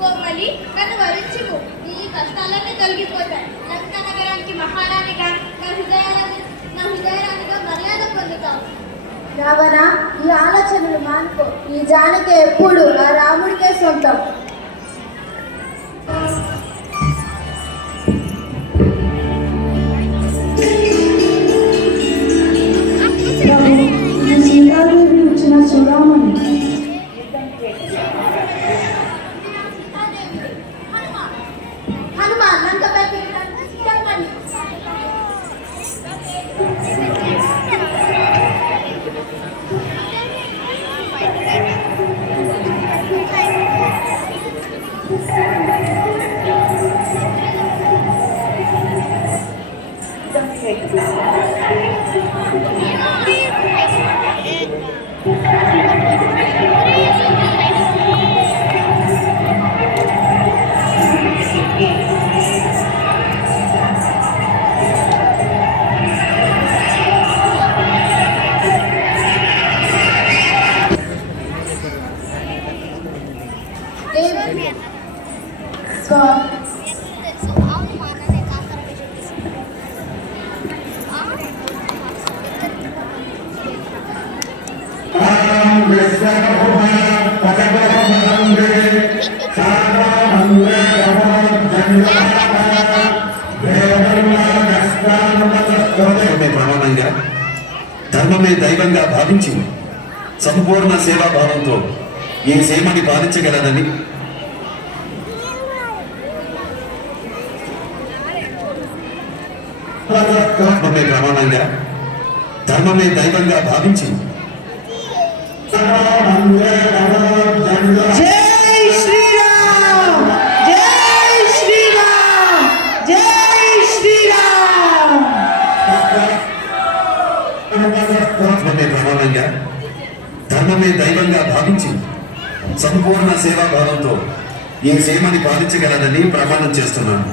కోమలి నన్ను వరించుము, నీ కష్టాలన్నీ తొలగిపోతాయి. లంక నగరానికి మహారాణిగా నా హృదయారాణిగా మర్యాద పొందుతావు. రావణ, ఈ ఆలోచనలు మానుకో. ఈ జానకి ఎప్పుడు ఆ రాముడికే సొంతం. సీతాదేవి ఇచ్చిన చూడమని. హనుమాన్ లంకపైకి సిద్ధంగండి. ధర్మమే దైవంగా భావించి సంపూర్ణ సేవాభావంతో ఈ సేమని పాలించగలదని ప్రమాణంగా ధర్మమే దైవంగా భావించి జై శ్రీరామ్, జై శ్రీరామ్, జై శ్రీరామ్. ప్రమాణంగా ధర్మమే దైవంగా భావించి సంపూర్ణ సేవాభావంతో ఈ సేమని పాలించగలదని ప్రమాణం చేస్తున్నాను.